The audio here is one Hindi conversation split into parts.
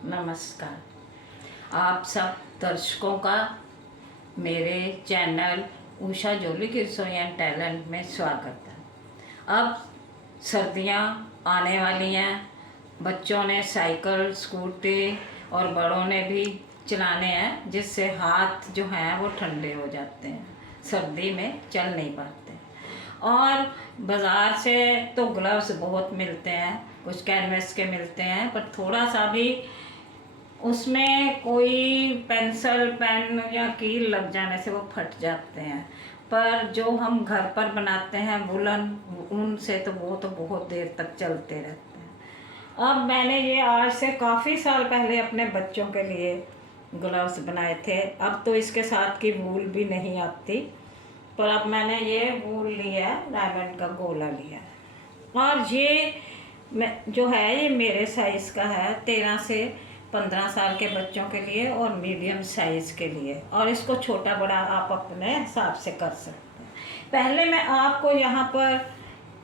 नमस्कार। आप सब दर्शकों का मेरे चैनल उषा जोली की रसोई एंड टैलेंट में स्वागत है। अब सर्दियां आने वाली हैं, बच्चों ने साइकिल, स्कूटी और बड़ों ने भी चलाने हैं, जिससे हाथ जो हैं वो ठंडे हो जाते हैं, सर्दी में चल नहीं पाते। और बाज़ार से तो ग्लव्स बहुत मिलते हैं, कुछ कैनवस के मिलते हैं, पर थोड़ा सा भी उसमें कोई पेंसिल, पेन या कील लग जाने से वो फट जाते हैं। पर जो हम घर पर बनाते हैं वुलन ऊन से, तो वो तो बहुत देर तक चलते रहते हैं। अब मैंने ये आज से काफ़ी साल पहले अपने बच्चों के लिए ग्लव्स बनाए थे। अब तो इसके साथ की वूल भी नहीं आती, पर अब मैंने ये वूल लिया है, डायमंड का गोला लिया है। और ये जो है ये मेरे साइज़ का है, 13 से 15 साल के बच्चों के लिए और मीडियम साइज़ के लिए। और इसको छोटा बड़ा आप अपने हिसाब से कर सकते हैं। पहले मैं आपको यहाँ पर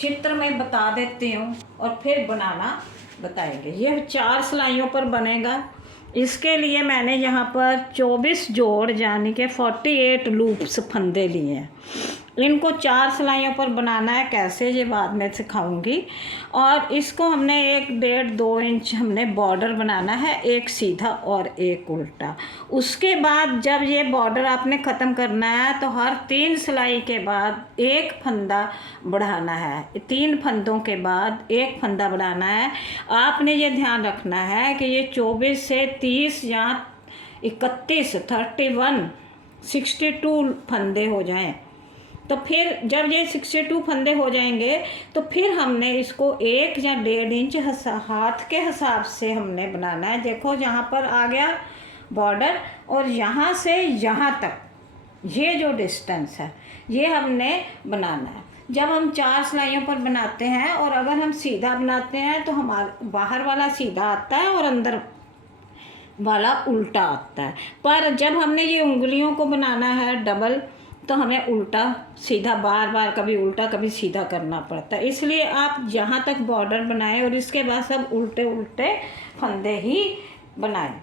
चित्र में बता देती हूँ और फिर बनाना बताएंगे। ये 4 सिलाइयों पर बनेगा। इसके लिए मैंने यहाँ पर 24 जोड़ यानी कि 48 लूप्स फंदे लिए हैं। इनको 4 सिलाइयों पर बनाना है, कैसे ये बाद में सिखाऊंगी। और इसको हमने 1.5-2 इंच हमने बॉर्डर बनाना है, एक सीधा और एक उल्टा। उसके बाद जब ये बॉर्डर आपने ख़त्म करना है तो हर 3 सिलाई के बाद एक फंदा बढ़ाना है। 3 फंदों के बाद एक फंदा बढ़ाना है। आपने ये ध्यान रखना है कि ये 24 से 30 या 31, 31, 62 फंदे हो जाएं। तो फिर जब ये 62 फंदे हो जाएंगे तो फिर हमने इसको 1 या 1.5 इंच हाथ के हिसाब से हमने बनाना है। देखो यहाँ पर आ गया बॉर्डर, और यहाँ से यहाँ तक ये जो डिस्टेंस है ये हमने बनाना है। जब हम 4 सिलाइयों पर बनाते हैं और अगर हम सीधा बनाते हैं तो हमारा बाहर वाला सीधा आता है और अंदर वाला उल्टा आता है। पर जब हमने ये उंगलियों को बनाना है डबल, तो हमें उल्टा सीधा बार बार कभी उल्टा कभी सीधा करना पड़ता है। इसलिए आप जहाँ तक बॉर्डर बनाएं और इसके बाद सब उल्टे उल्टे फंदे ही बनाएं,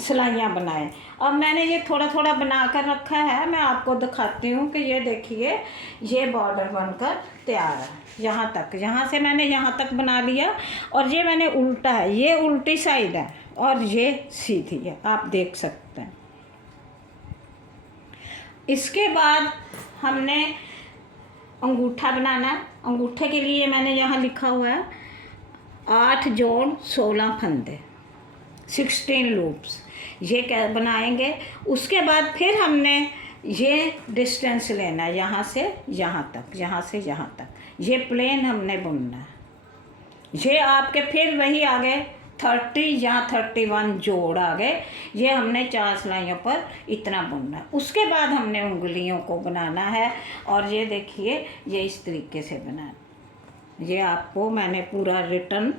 सिलाइयाँ बनाएं। अब मैंने ये थोड़ा थोड़ा बना कर रखा है, मैं आपको दिखाती हूँ कि ये देखिए ये बॉर्डर बनकर तैयार है। यहाँ तक, यहाँ से मैंने यहाँ तक बना लिया। और ये मैंने उल्टा है, ये उल्टी साइड है और ये सीधी है, आप देख सकते हैं। इसके बाद हमने अंगूठा बनाना है। अंगूठे के लिए मैंने यहाँ लिखा हुआ है 8 जोड़ 16 फंदे, 16 लूप्स, ये क्या बनाएंगे। उसके बाद फिर हमने ये डिस्टेंस लेना है, यहाँ से यहाँ तक, यहाँ से यहाँ तक, ये प्लेन हमने बुनना है। ये आपके फिर वही आगे 30 या 31 जोड़ आ गए। ये हमने 4 सिलाइयों पर इतना बुनना है। उसके बाद हमने उंगलियों को बनाना है। और ये देखिए ये इस तरीके से बनाना, ये आपको मैंने पूरा रिटर्न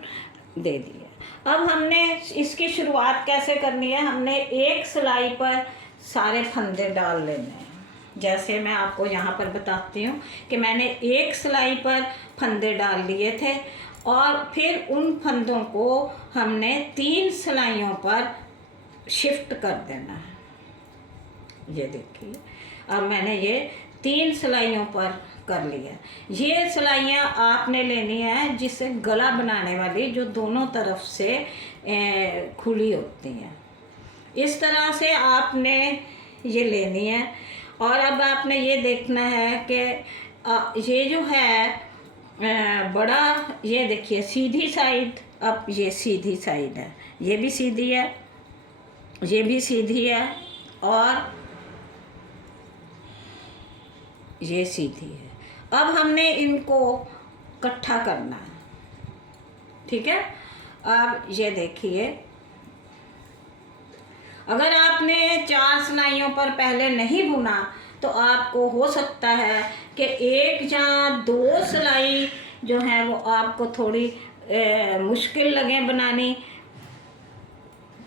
दे दिया। अब हमने इसकी शुरुआत कैसे करनी है, हमने एक सिलाई पर सारे फंदे डाल लेने हैं। जैसे मैं आपको यहाँ पर बताती हूँ कि मैंने एक सिलाई पर फंदे डाल लिए थे और फिर उन फंदों को हमने 3 सिलाइयों पर शिफ्ट कर देना है। ये देखिए अब मैंने ये 3 सिलाइयों पर कर लिया। ये सिलाइयाँ आपने लेनी है जिससे गला बनाने वाली, जो दोनों तरफ से खुली होती हैं, इस तरह से आपने ये लेनी है। और अब आपने ये देखना है कि ये जो है बड़ा, ये देखिए सीधी साइड, अब ये सीधी साइड है, ये भी सीधी है, ये भी सीधी है और ये सीधी है। अब हमने इनको इकट्ठा करना है, ठीक है। अब ये देखिए, अगर आपने 4 सिलाइयों पर पहले नहीं बुना तो आपको हो सकता है कि 1 या 2 सिलाई जो है वो आपको थोड़ी मुश्किल लगे बनानी।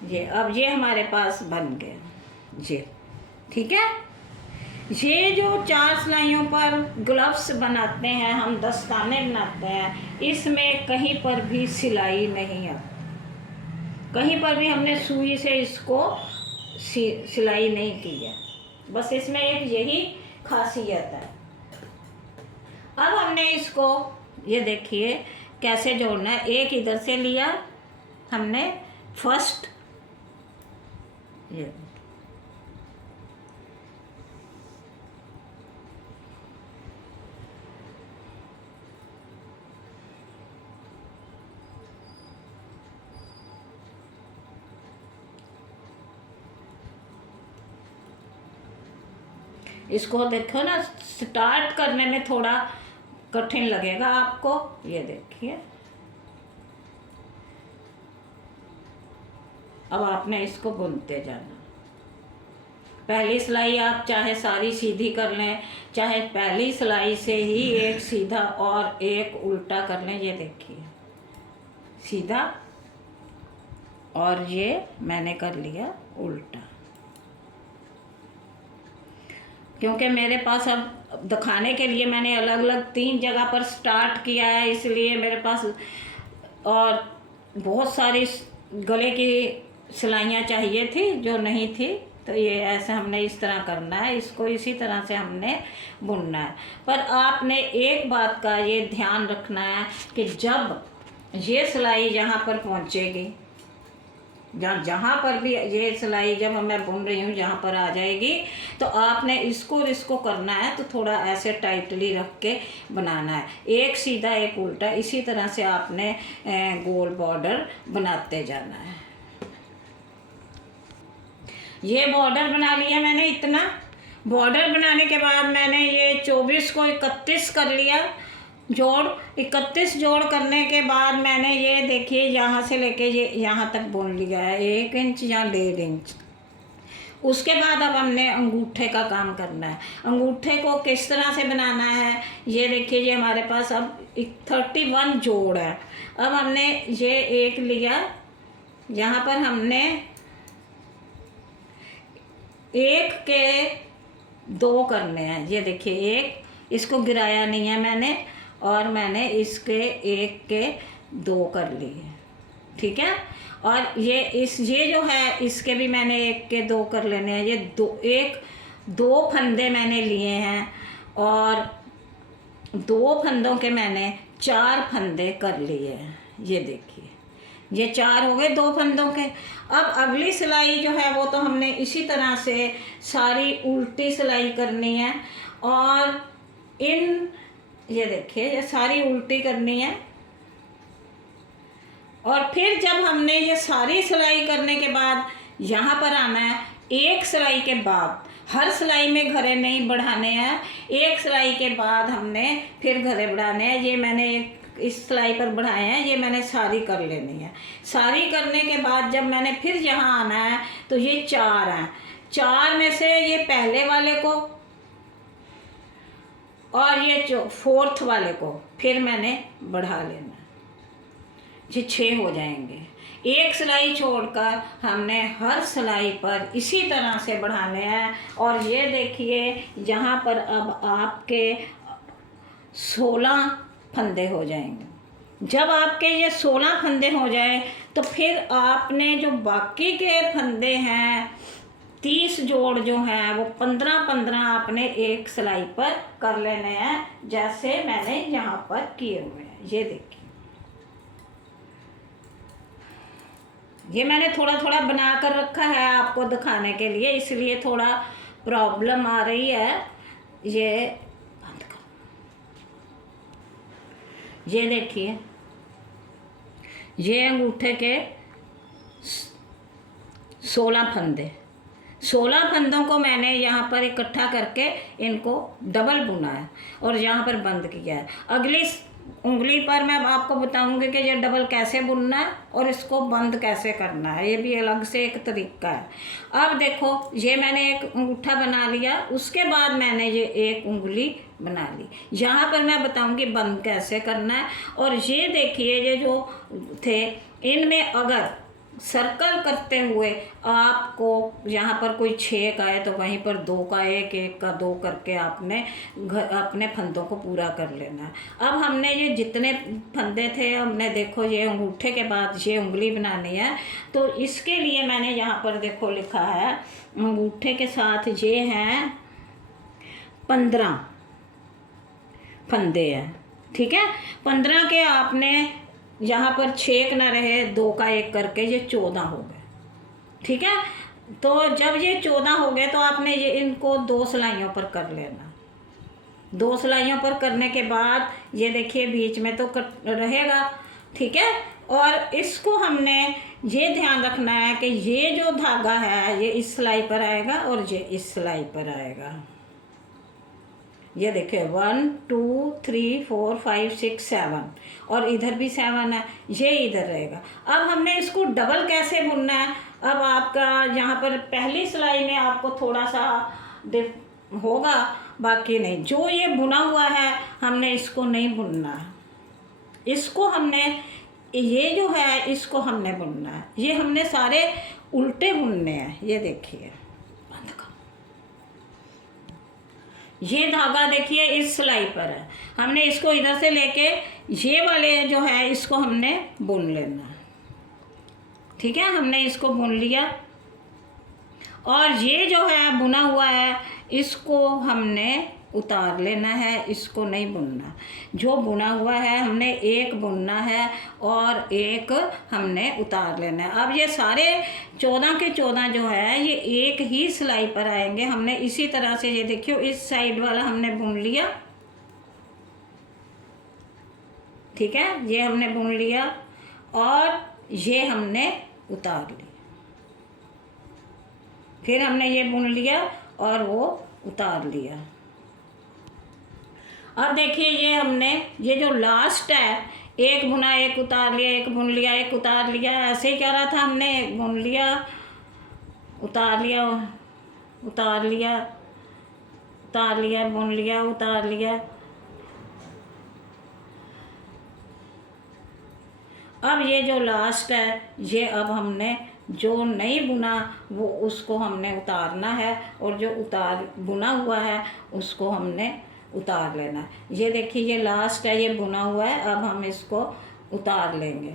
ये अब ये हमारे पास बन गए, ये ठीक है। ये जो 4 सिलाइयों पर ग्लव्स बनाते हैं हम, दस्ताने बनाते हैं, इसमें कहीं पर भी सिलाई नहीं आती। कहीं पर भी हमने सुई से इसको सिलाई नहीं की है, बस इसमें एक यही खासियत है। अब हमने इसको ये देखिए कैसे जोड़ना है। एक इधर से लिया हमने फर्स्ट, ये इसको देखो ना, स्टार्ट करने में थोड़ा कठिन लगेगा आपको। ये देखिए अब आपने इसको बुनते जाना। पहली सिलाई आप चाहे सारी सीधी कर लें, चाहे पहली सिलाई से ही एक सीधा और एक उल्टा कर लें। ये देखिए सीधा, और ये मैंने कर लिया उल्टा। क्योंकि मेरे पास अब दिखाने के लिए मैंने अलग अलग 3 जगह पर स्टार्ट किया है, इसलिए मेरे पास और बहुत सारी गले की सिलाइयाँ चाहिए थी जो नहीं थी, तो ये ऐसे हमने इस तरह करना है, इसको इसी तरह से हमने बुनना है। पर आपने एक बात का ये ध्यान रखना है कि जब ये सिलाई यहाँ पर पहुँचेगी, जहाँ पर भी ये सिलाई जब मैं बुन रही हूँ जहाँ पर आ जाएगी, तो आपने इसको और इसको करना है, तो थोड़ा ऐसे टाइटली रख के बनाना है, एक सीधा एक उल्टा, इसी तरह से आपने गोल बॉर्डर बनाते जाना है। ये बॉर्डर बना लिया मैंने। इतना बॉर्डर बनाने के बाद मैंने ये 24 को 31 कर लिया जोड़। 31 जोड़ करने के बाद मैंने ये देखिए यहाँ से लेके ये यहाँ तक बुन लिया है 1 इंच या 1.5 इंच। उसके बाद अब हमने अंगूठे का काम करना है। अंगूठे को किस तरह से बनाना है, ये देखिए ये हमारे पास अब 31 जोड़ है। अब हमने ये एक लिया, यहाँ पर हमने 1 के 2 करने हैं। ये देखिए 1, इसको गिराया नहीं है मैंने, और मैंने इसके 1 के 2 कर लिए, ठीक है। और ये जो है इसके भी मैंने 1 के 2 कर लेने हैं। ये 2 फंदे मैंने लिए हैं, और 2 फंदों के मैंने 4 फंदे कर लिए हैं। ये देखिए ये 4 हो गए 2 फंदों के। अब अगली सिलाई जो है वो तो हमने इसी तरह से सारी उल्टी सिलाई करनी है, और ये देखिए ये सारी उल्टी करनी है। और फिर जब हमने ये सारी सिलाई करने के बाद यहाँ पर आना है, एक सिलाई के बाद, हर सिलाई में घरे नहीं बढ़ाने हैं, एक सिलाई के बाद हमने फिर घरे बढ़ाने हैं। ये मैंने इस सिलाई पर बढ़ाए हैं, ये मैंने सारी कर लेनी है। सारी करने के बाद जब मैंने फिर यहाँ आना है, तो ये 4 हैं। 4 में से ये पहले वाले को और ये 4th वाले को फिर मैंने बढ़ा लेना, ये 6 हो जाएंगे। एक सिलाई छोड़कर हमने हर सिलाई पर इसी तरह से बढ़ाने हैं। और ये देखिए यहाँ पर अब आपके 16 फंदे हो जाएंगे। जब आपके ये 16 फंदे हो जाए, तो फिर आपने जो बाकी के फंदे हैं 30 जोड़ जो हैं वो 15-15 आपने एक सिलाई पर कर लेने हैं, जैसे मैंने यहाँ पर किए हुए हैं। ये देखिए ये मैंने थोड़ा थोड़ा बना कर रखा है आपको दिखाने के लिए, इसलिए थोड़ा प्रॉब्लम आ रही है। ये देखिए ये अंगूठे के 16 फंदे, 16 फंदों को मैंने यहाँ पर इकट्ठा करके इनको डबल बुना है और यहाँ पर बंद किया है। अगली उंगली पर मैं आपको बताऊंगी कि ये डबल कैसे बुनना है और इसको बंद कैसे करना है, ये भी अलग से एक तरीका है। अब देखो ये मैंने एक अंगूठा बना लिया, उसके बाद मैंने ये एक उंगली बना ली। यहाँ पर मैं बताऊंगी बंद कैसे करना है। और ये देखिए ये जो थे इनमें अगर सर्कल करते हुए आपको यहाँ पर कोई 6 का है तो वहीं पर 2 का 1, 1 का 2 करके आपने अपने फंदों को पूरा कर लेना है। अब हमने ये जितने फंदे थे हमने देखो ये अंगूठे के बाद ये उंगली बनानी है, तो इसके लिए मैंने यहाँ पर देखो लिखा है अंगूठे के साथ ये हैं 15 फंदे हैं। ठीक है, 15 के आपने यहाँ पर 6 ना रहे 2 का 1 करके ये 14 हो गए। ठीक है, तो जब ये 14 हो गए तो आपने ये इनको 2 सिलाइयों पर कर लेना। 2 सिलाइयों पर करने के बाद ये देखिए बीच में तो कट रहेगा। ठीक है, और इसको हमने ये ध्यान रखना है कि ये जो धागा है ये इस सिलाई पर आएगा और ये इस सिलाई पर आएगा। ये देखिए 1 2 3 4 5 6 7 और इधर भी 7 है, ये इधर रहेगा। अब हमने इसको डबल कैसे बुनना है, अब आपका यहाँ पर पहली सिलाई में आपको थोड़ा सा होगा, बाकी नहीं। जो ये बुना हुआ है हमने इसको नहीं बुनना है, इसको हमने ये जो है इसको हमने बुनना है। ये हमने सारे उल्टे बुनने हैं। ये देखिए ये धागा देखिए इस सिलाई पर है, हमने इसको इधर से लेके ये वाले जो है इसको हमने बुन लेना है। ठीक है, हमने इसको बुन लिया और ये जो है बुना हुआ है इसको हमने उतार लेना है, इसको नहीं बुनना। जो बुना हुआ है हमने एक बुनना है और एक हमने उतार लेना है। अब ये सारे 14 के 14 जो है ये एक ही सिलाई पर आएंगे। हमने इसी तरह से ये देखियो इस साइड वाला हमने बुन लिया। ठीक है, ये हमने बुन लिया और ये हमने उतार लिया, फिर हमने ये बुन लिया और वो उतार लिया। अब देखिए ये हमने ये जो लास्ट है एक बुना एक उतार लिया, एक बुन लिया एक उतार लिया, ऐसे ही क्या रहा था हमने एक बुन लिया उतार लिया उतार लिया उतार लिया बुन लिया उतार लिया। अब ये जो लास्ट है ये अब हमने जो नहीं बुना वो उसको हमने उतारना है और जो बुना हुआ है उसको हमने उतार लेना है। ये देखिए ये लास्ट है, ये बुना हुआ है, अब हम इसको उतार लेंगे।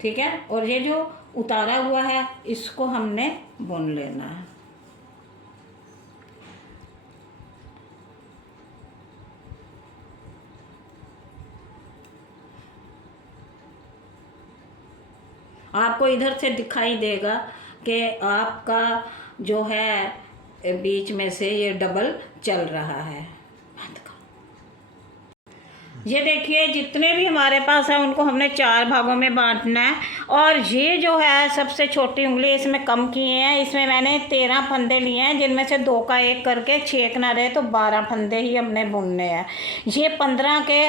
ठीक है, और ये जो उतारा हुआ है इसको हमने बुन लेना है। आपको इधर से दिखाई देगा कि आपका जो है बीच में से ये डबल चल रहा है। ये देखिए जितने भी हमारे पास है उनको हमने 4 भागों में बांटना है और ये जो है सबसे छोटी उंगली इसमें कम किए हैं। इसमें मैंने 13 फंदे लिए हैं जिनमें से 2 का 1 करके 6 ना रहे तो 12 फंदे ही हमने बुनने हैं। ये 15 के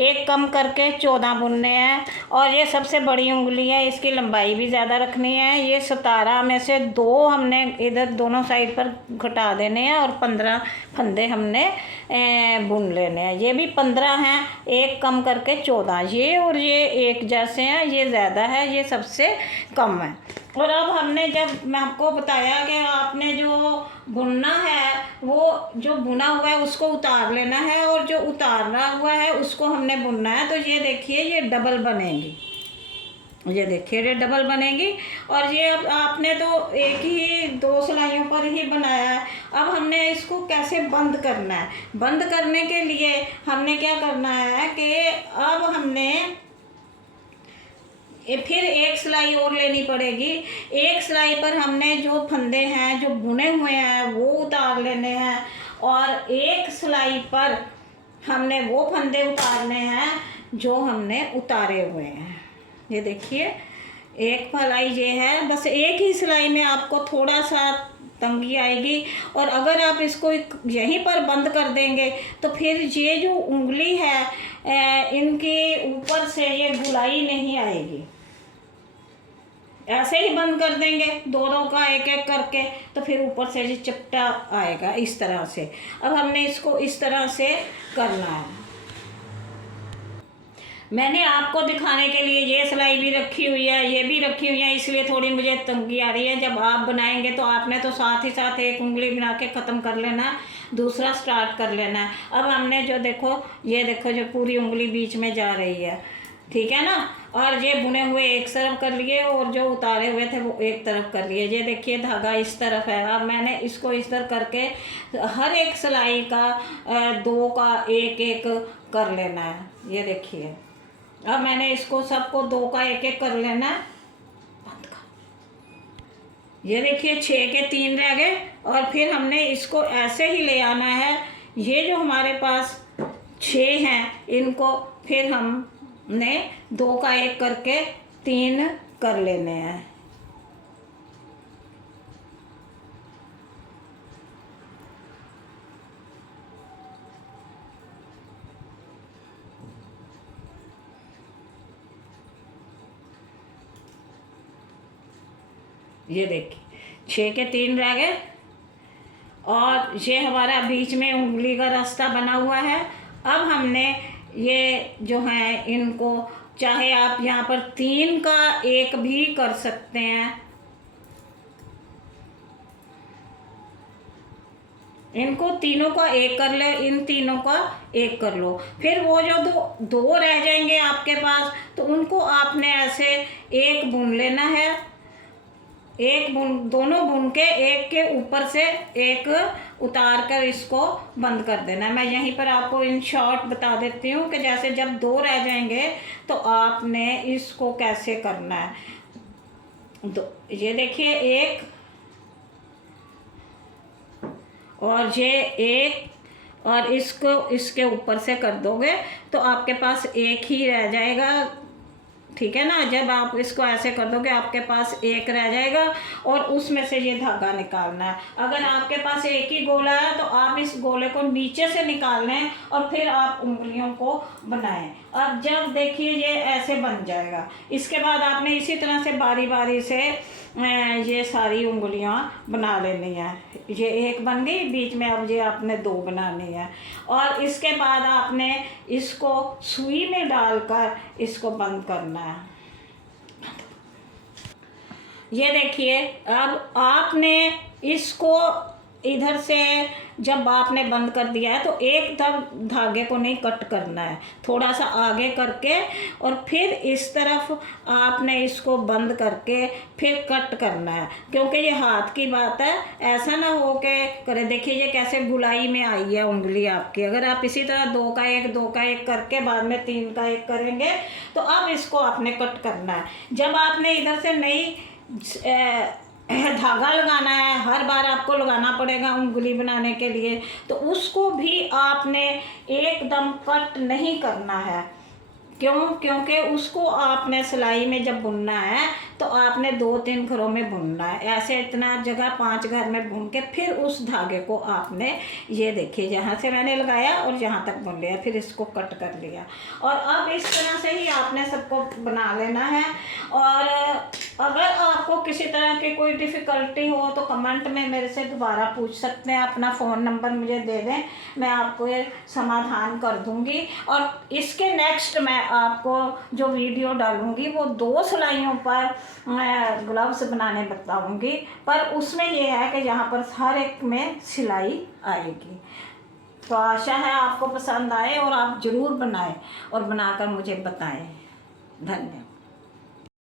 1 कम करके 14 बुनने हैं और ये सबसे बड़ी उंगली है, इसकी लंबाई भी ज़्यादा रखनी है। ये 17 में से 2 हमने इधर दोनों साइड पर घटा देने हैं और 15 फंदे हमने बुन लेने हैं। ये भी 15 हैं, 1 कम करके 14। ये और ये एक जैसे हैं, ये ज़्यादा है, ये सबसे कम है। और अब हमने जब मैं आपको बताया कि आपने जो बुनना है वो जो बुना हुआ है उसको उतार लेना है और जो उतारा हुआ है उसको हमने बुनना है। तो ये देखिए ये डबल बनेगी, ये देखिए ये डबल बनेगी। और ये अब आपने तो एक ही 2 सिलाइयों पर ही बनाया है। अब हमने इसको कैसे बंद करना है, बंद करने के लिए हमने क्या करना है कि अब हमने फिर एक सिलाई और लेनी पड़ेगी। एक सिलाई पर हमने जो फंदे हैं जो बुने हुए हैं वो उतार लेने हैं और एक सिलाई पर हमने वो फंदे उतारने हैं जो हमने उतारे हुए हैं। ये देखिए एक सिलाई ये है, बस एक ही सिलाई में आपको थोड़ा सा तंगी आएगी और अगर आप इसको यहीं पर बंद कर देंगे तो फिर ये जो उंगली है इनके ऊपर से ये गुलाई नहीं आएगी। ऐसे ही बंद कर देंगे 2 का 1 करके तो फिर ऊपर से ये चिपटा आएगा इस तरह से। अब हमने इसको इस तरह से करना है। मैंने आपको दिखाने के लिए ये सिलाई भी रखी हुई है, ये भी रखी हुई है, इसलिए थोड़ी मुझे तंगी आ रही है। जब आप बनाएंगे तो आपने तो साथ ही साथ एक उंगली बना के ख़त्म कर लेना है, दूसरा स्टार्ट कर लेना है। अब हमने जो देखो, ये देखो जो पूरी उंगली बीच में जा रही है, ठीक है ना। और ये बुने हुए एक तरफ कर लिए और जो उतारे हुए थे वो एक तरफ कर लिए। ये देखिए धागा इस तरफ है। अब मैंने इसको इस तरह करके हर एक सिलाई का दो का एक एक कर लेना है। ये देखिए, अब मैंने इसको सबको दो का एक एक कर लेना है। ये देखिए 6 के 3 रह गए और फिर हमने इसको ऐसे ही ले आना है। ये जो हमारे पास 6 हैं इनको फिर हमने 2 का एक करके 3 कर लेने हैं। ये देखिए 6 के 3 रह गए और ये हमारा बीच में उंगली का रास्ता बना हुआ है। अब हमने ये जो है इनको, चाहे आप यहाँ पर 3 का एक भी कर सकते हैं, इनको तीनों का एक कर ले, इन तीनों का एक कर लो। फिर वो जो दो रह जाएंगे आपके पास तो उनको आपने ऐसे एक बुन लेना है, एक बुन, दोनों बुन के एक के ऊपर से एक उतार कर इसको बंद कर देना है। मैं यहीं पर आपको इन शॉर्ट बता देती हूँ कि जैसे जब 2 रह जाएंगे तो आपने इसको कैसे करना है। ये देखिए एक और ये एक और इसको इसके ऊपर से कर दोगे तो आपके पास एक ही रह जाएगा, ठीक है ना। जब आप इसको ऐसे कर दोगे आपके पास एक रह जाएगा और उसमें से ये धागा निकालना है। अगर आपके पास एक ही गोला है तो आप इस गोले को नीचे से निकाल लें और फिर आप उंगलियों को बनाएं। अब जब देखिए ये ऐसे बन जाएगा, इसके बाद आपने इसी तरह से बारी बारी से ये सारी उंगलियां बना लेनी है। ये एक बन गई बीच में, अब ये आपने 2 बनानी है और इसके बाद आपने इसको सुई में डालकर इसको बंद करना है। ये देखिए अब आपने इसको इधर से जब आपने बंद कर दिया है तो एकदम धागे को नहीं कट करना है, थोड़ा सा आगे करके और फिर इस तरफ आपने इसको बंद करके फिर कट करना है, क्योंकि ये हाथ की बात है। ऐसा ना हो के करे, देखिए ये कैसे गुलाई में आई है उंगली आपकी। अगर आप इसी तरह 2 का एक करके बाद में 3 का एक करेंगे तो अब इसको आपने कट करना है। जब आपने इधर से नई धागा लगाना है, हर बार आपको लगाना पड़ेगा उंगली बनाने के लिए, तो उसको भी आपने एकदम कट नहीं करना है। क्यों? क्योंकि उसको आपने सिलाई में जब बुनना है तो आपने 2-3 घरों में बुनना है। ऐसे इतना जगह 5 घर में बुन के फिर उस धागे को आपने, ये देखिए जहाँ से मैंने लगाया और जहाँ तक बुन लिया, फिर इसको कट कर लिया। और अब इस तरह से ही आपने सबको बना लेना है। और अगर आपको किसी तरह की कोई डिफ़िकल्टी हो तो कमेंट में मेरे से दोबारा पूछ सकते हैं। अपना फ़ोन नंबर मुझे दे दें, मैं आपको ये समाधान कर दूँगी। और इसके नेक्स्ट मैं आपको जो वीडियो डालूँगी वो 2 सिलाइयों पर ग्लव्स बनाने बताऊँगी, पर उसमें ये है कि यहाँ पर हर एक में सिलाई आएगी। तो आशा है आपको पसंद आए और आप ज़रूर बनाएं और बनाकर मुझे बताएं। धन्यवाद।